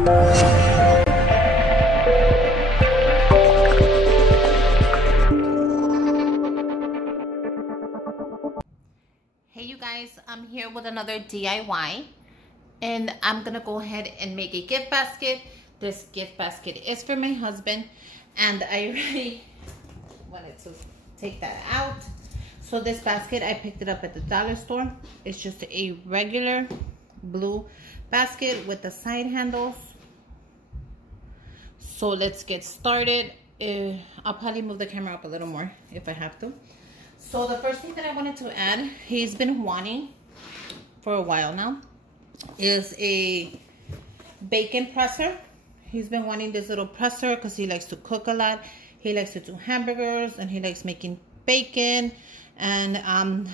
Hey you guys, I'm here with another DIY and I'm gonna go ahead and make a gift basket. This gift basket is for my husband and I really wanted to take that out. So this basket, I picked it up at the dollar store. It's just a regular blue basket with the side handles. So let's get started. I'll probably move the camera up a little more if I have to. So the first thing that I wanted to add, he's been wanting for a while now, is a bacon presser. He's been wanting this little presser because he likes to cook a lot. He likes to do hamburgers and he likes making bacon and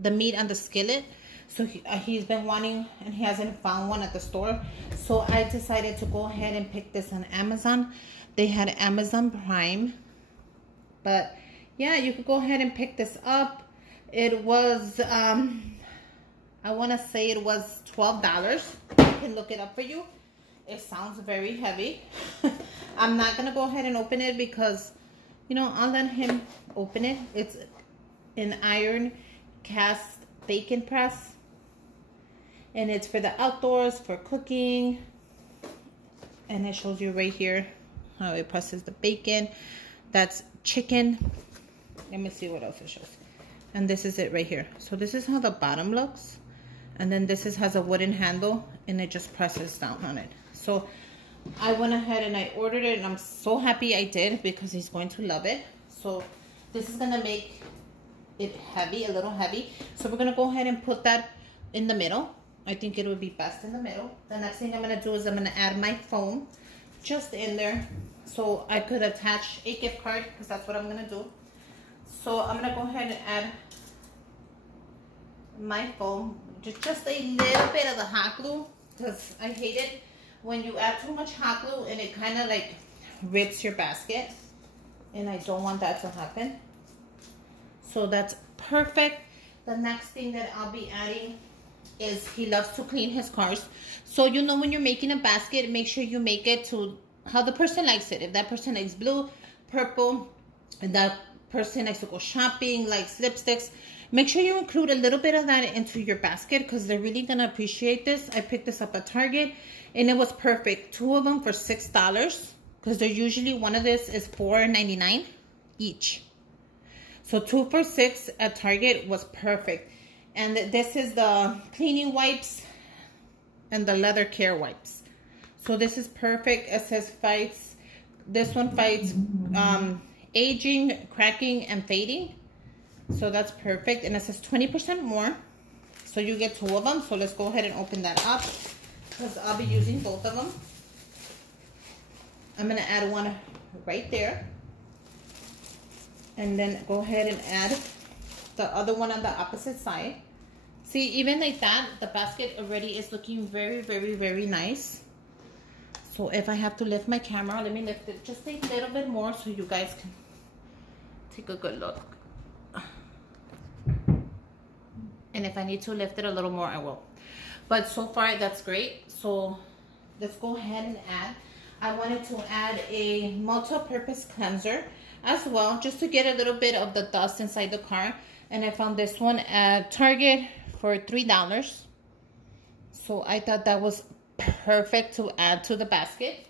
the meat on the skillet. So he's been wanting and he hasn't found one at the store. So I decided to go ahead and pick this on Amazon. They had Amazon Prime, but yeah, you could go ahead and pick this up. It was, I want to say it was $12. I can look it up for you. It sounds very heavy. I'm not going to go ahead and open it because, you know, I'll let him open it. It's an iron cast bacon press. And it's for the outdoors, for cooking. And it shows you right here how it presses the bacon. That's chicken. Let me see what else it shows. And this is it right here. So this is how the bottom looks. And then this has a wooden handle and it just presses down on it. So I went ahead and I ordered it and I'm so happy I did because he's going to love it. So this is gonna make it heavy, a little heavy. So we're gonna go ahead and put that in the middle. I think it would be best in the middle. The next thing I'm gonna do is I'm gonna add my phone just in there. So I could attach a gift card because that's what I'm gonna do. So I'm gonna go ahead and add my foam, just a little bit of the hot glue because I hate it when you add too much hot glue and it kind of like rips your basket, and I don't want that to happen. So that's perfect. The next thing that I'll be adding is he loves to clean his cars. So you know when you're making a basket, make sure you make it to how the person likes it. If that person likes blue, purple, and that person likes to go shopping, likes lipsticks, make sure you include a little bit of that into your basket because they're really gonna appreciate this. I picked this up at Target and it was perfect. 2 of them for $6 because they're usually, one of this is $4.99 each. So 2 for $6 at Target was perfect. And this is the cleaning wipes and the leather care wipes. So this is perfect. It says fights, this one fights aging, cracking, and fading. So that's perfect. And it says 20% more. So you get 2 of them. So let's go ahead and open that up because I'll be using both of them. I'm going to add one right there. And then go ahead and add the other one on the opposite side. See, even like that, the basket already is looking very, very, very nice. So if I have to lift my camera, let me lift it just a little bit more so you guys can take a good look. And if I need to lift it a little more, I will. But so far, that's great. So let's go ahead and add. I wanted to add a multi-purpose cleanser as well, just to get a little bit of the dust inside the car. And I found this one at Target for $3. So I thought that was perfect to add to the basket.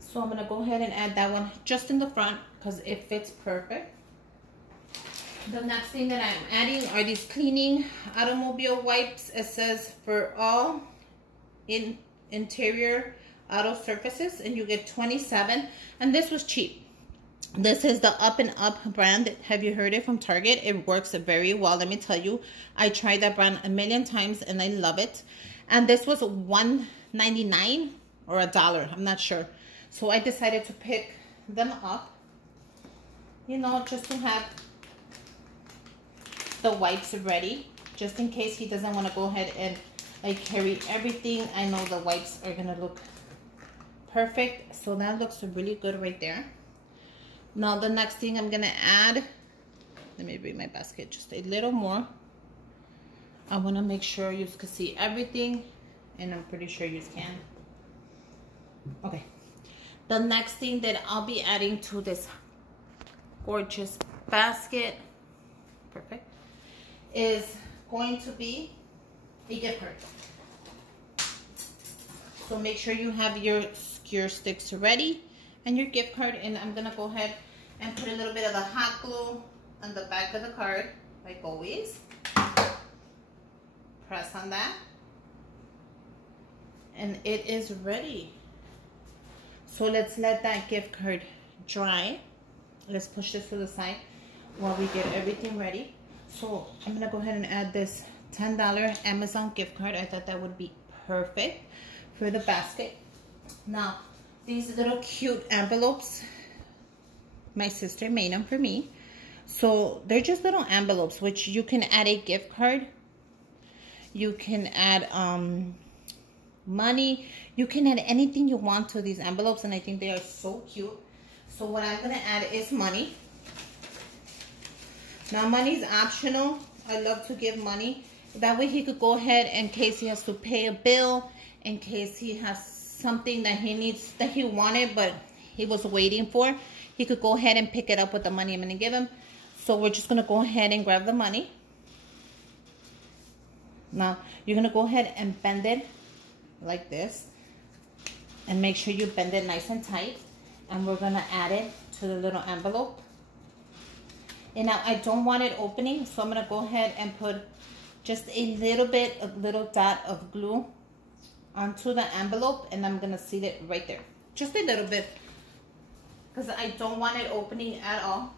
So I'm gonna go ahead and add that one just in the front because it fits perfect. The next thing that I'm adding are these cleaning automobile wipes. It says for all interior auto surfaces, and you get 27, and this was cheap. This is the Up and Up brand. Have you heard it from Target? It works very well. Let me tell you, I tried that brand a million times and I love it. And this was $1.99 or $1, I'm not sure. So I decided to pick them up, you know, just to have the wipes ready, just in case he doesn't want to go ahead and like carry everything. I know the wipes are gonna look perfect. So that looks really good right there. Now the next thing I'm gonna add, let me bring my basket just a little more. I want to make sure you can see everything and I'm pretty sure you can. Okay, the next thing that I'll be adding to this gorgeous basket, perfect, is going to be a gift card. So make sure you have your skewer sticks ready and your gift card, and I'm gonna go ahead and put a little bit of the hot glue on the back of the card, like always. Press on that, and it is ready. So let's let that gift card dry. Let's push this to the side while we get everything ready. So I'm gonna go ahead and add this $10 Amazon gift card. I thought that would be perfect for the basket. Now, these little cute envelopes, my sister made them for me. So they're just little envelopes, which you can add a gift card. You can add money. You can add anything you want to these envelopes, and I think they are so cute. So what I'm gonna add is money. Now money is optional. I love to give money. That way he could go ahead in case he has to pay a bill, in case he has something that he needs, that he wanted but he was waiting for, he could go ahead and pick it up with the money I'm gonna give him. So we're just gonna go ahead and grab the money. Now you're gonna go ahead and bend it like this, and make sure you bend it nice and tight, and we're gonna add it to the little envelope. And now I don't want it opening, so I'm gonna go ahead and put just a little dot of glue onto the envelope, and I'm gonna seal it right there, just a little bit, because I don't want it opening at all.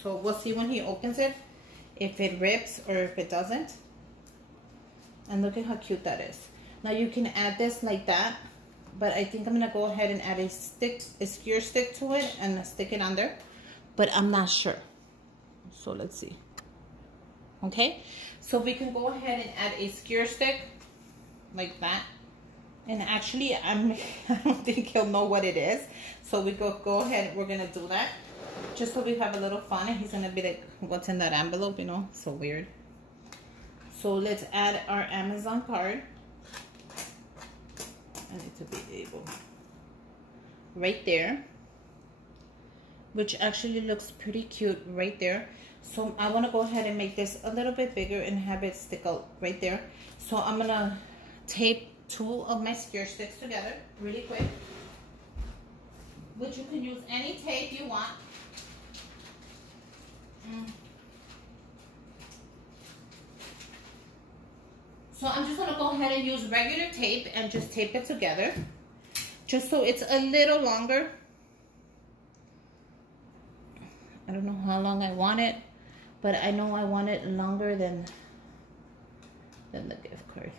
So we'll see when he opens it, if it rips or if it doesn't. And look at how cute that is. Now you can add this like that, but I think I'm gonna go ahead and add a skewer stick to it and stick it on there, but I'm not sure. So let's see. Okay, so we can go ahead and add a skewer stick like that. And actually, I don't think he'll know what it is. So we go ahead, we're gonna do that, just so we have a little fun. And he's gonna be like, what's in that envelope, you know? So weird. So let's add our Amazon card. I need to be able, right there, which actually looks pretty cute right there. So I want to go ahead and make this a little bit bigger and have it stick out right there. So I'm gonna tape 2 of my skewer sticks together really quick, which you can use any tape you want. So I'm just gonna go ahead and use regular tape and just tape it together, just so it's a little longer. I don't know how long I want it, but I know I want it longer than the gift card.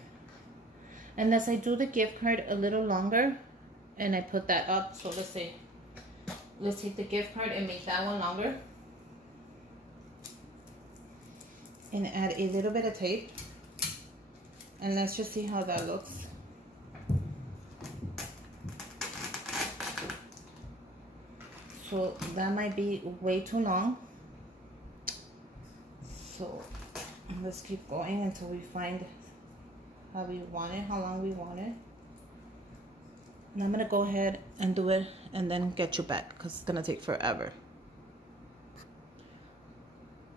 Unless I do the gift card a little longer and I put that up. So let's take the gift card and make that one longer. And add a little bit of tape. And let's just see how that looks. So that might be way too long. So let's keep going until we find how we want it, how long we want it. And I'm gonna go ahead and do it and then get you back, because it's gonna take forever.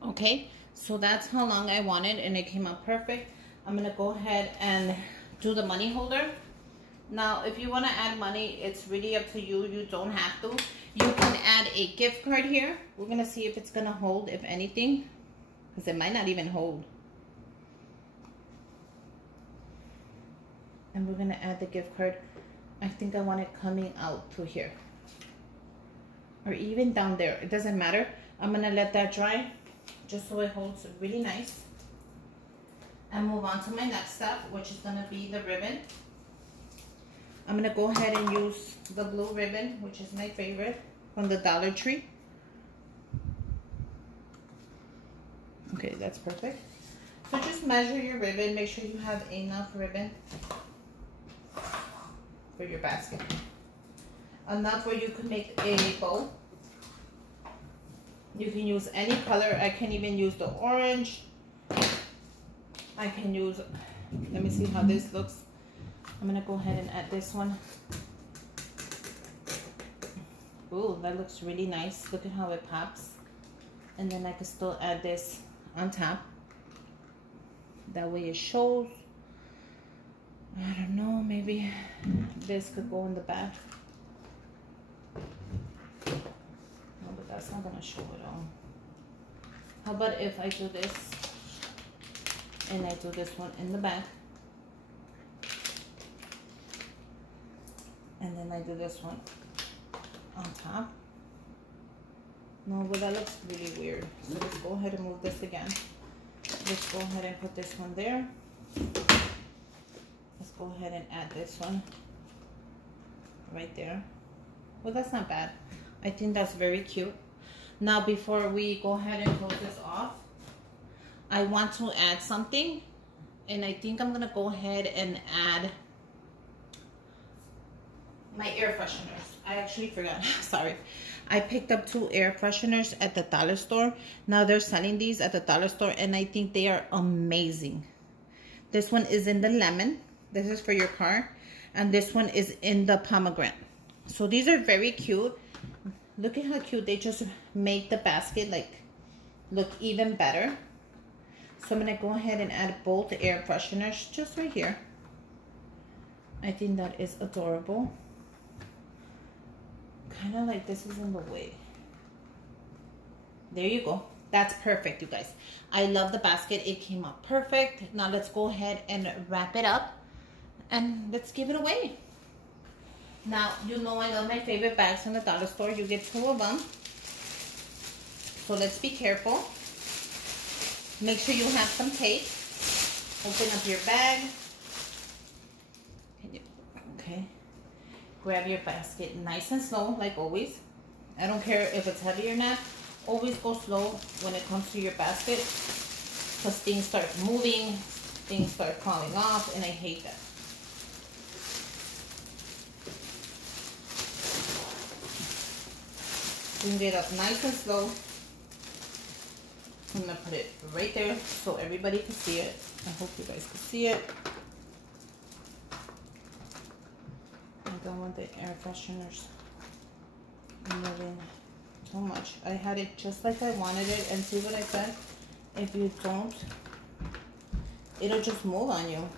Okay, so that's how long I want it, and it came out perfect. I'm gonna go ahead and do the money holder. Now, if you wanna add money, it's really up to you. You don't have to. You can add a gift card here. We're gonna see if it's gonna hold, if anything, because it might not even hold. And we're gonna add the gift card. I think I want it coming out to here, or even down there. It doesn't matter. I'm gonna let that dry, just so it holds really nice. And move on to my next step, which is gonna be the ribbon. I'm gonna go ahead and use the blue ribbon, which is my favorite, from the Dollar Tree. Okay, that's perfect. So just measure your ribbon, make sure you have enough ribbon for your basket. Enough where you can make a bow. You can use any color. I can even use the orange. I can use, let me see how this looks. I'm gonna go ahead and add this one. Ooh, that looks really nice. Look at how it pops. And then I can still add this on top. That way it shows. I don't know, maybe this could go in the back. No, but that's not gonna show it all. How about if I do this and I do this one in the back, and then I do this one on top? No, but that looks really weird. So let's go ahead and move this again. Let's go ahead and put this one there. Let's go ahead and add this one right there. Well, that's not bad. I think that's very cute. Now, before we go ahead and close this off, I want to add something, and I think I'm gonna go ahead and add my air fresheners. I actually forgot. Sorry. I picked up 2 air fresheners at the dollar store. Now they're selling these at the dollar store, and I think they are amazing. This one is in the lemon. This is for your car. And this one is in the pomegranate. So these are very cute. Look at how cute. They just make the basket like look even better. So I'm going to go ahead and add both air fresheners just right here. I think that is adorable. Kind of like this is in the way. There you go. That's perfect, you guys. I love the basket. It came out perfect. Now let's go ahead and wrap it up and let's give it away. Now, you know I love my favorite bags from the dollar store. You get 2 of them. So let's be careful. Make sure you have some tape. Open up your bag. Okay. Grab your basket nice and slow, like always. I don't care if it's heavy or not. Always go slow when it comes to your basket, because things start moving, things start falling off, and I hate that. Bring it up nice and slow. I'm gonna put it right there so everybody can see it. I hope you guys can see it. I don't want the air fresheners moving too much. I had it just like I wanted it, and see what I said? If you don't, it'll just move on you.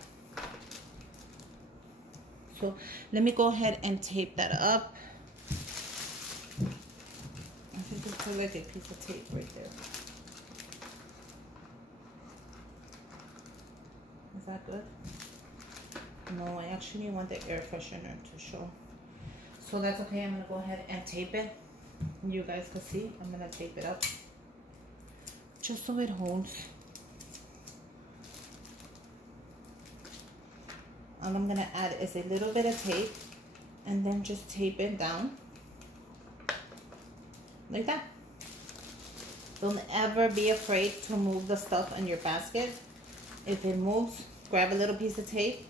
So let me go ahead and tape that up. I think just put like a piece of tape right there. Is that good? No, I actually want the air freshener to show. So that's okay. I'm going to go ahead and tape it. You guys can see. I'm going to tape it up just so it holds. All I'm going to add is a little bit of tape, and then just tape it down like that. Don't ever be afraid to move the stuff in your basket. If it moves, grab a little piece of tape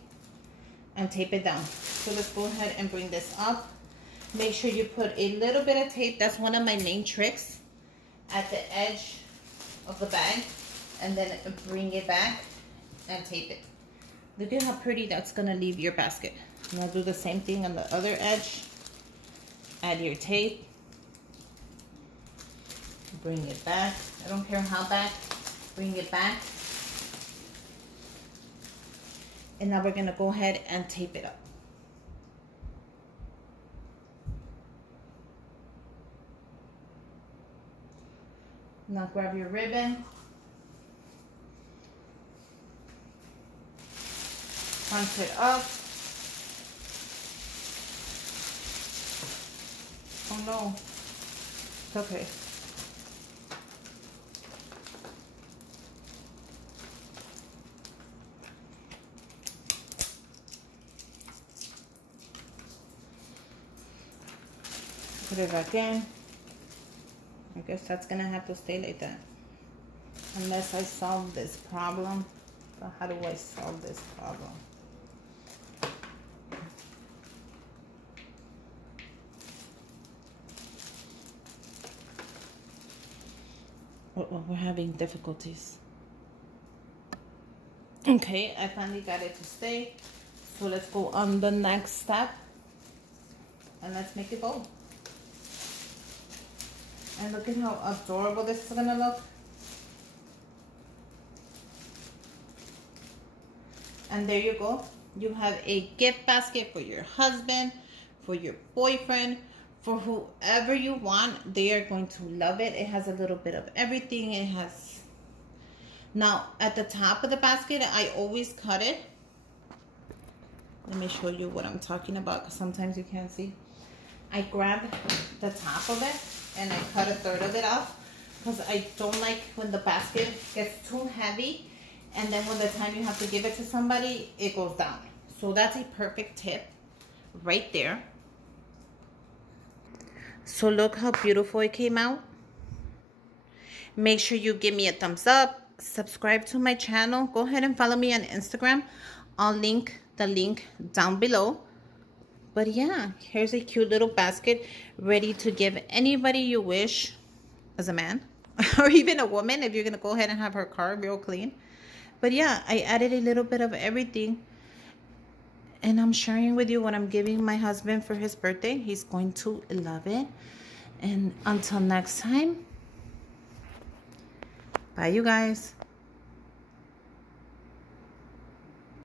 and tape it down. So let's go ahead and bring this up. Make sure you put a little bit of tape. That's one of my main tricks, at the edge of the bag, and then bring it back and tape it. Look at how pretty that's gonna leave your basket. Now do the same thing on the other edge. Add your tape. Bring it back. I don't care how back. Bring it back. And now we're gonna go ahead and tape it up. Now grab your ribbon. Punch it up. Oh no. It's okay. Put it back in. I guess that's gonna have to stay like that unless I solve this problem. But how do I solve this problem? We're having difficulties. Okay, I finally got it to stay. So let's go on the next step. And let's make it bold. And look at how adorable this is gonna look. And there you go. You have a gift basket for your husband, for your boyfriend, for whoever you want. They are going to love it. It has a little bit of everything. It has... Now, at the top of the basket, I always cut it. Let me show you what I'm talking about, because sometimes you can't see. I grab the top of it and I cut a third of it off, because I don't like when the basket gets too heavy, and then when the time you have to give it to somebody, it goes down. So that's a perfect tip right there. So look how beautiful it came out. Make sure you give me a thumbs up, subscribe to my channel, go ahead and follow me on Instagram. I'll link the link down below. But yeah, here's a cute little basket ready to give anybody you wish, as a man or even a woman, if you're gonna go ahead and have her car real clean. But yeah, I added a little bit of everything, and I'm sharing with you what I'm giving my husband for his birthday. He's going to love it. And until next time, bye you guys.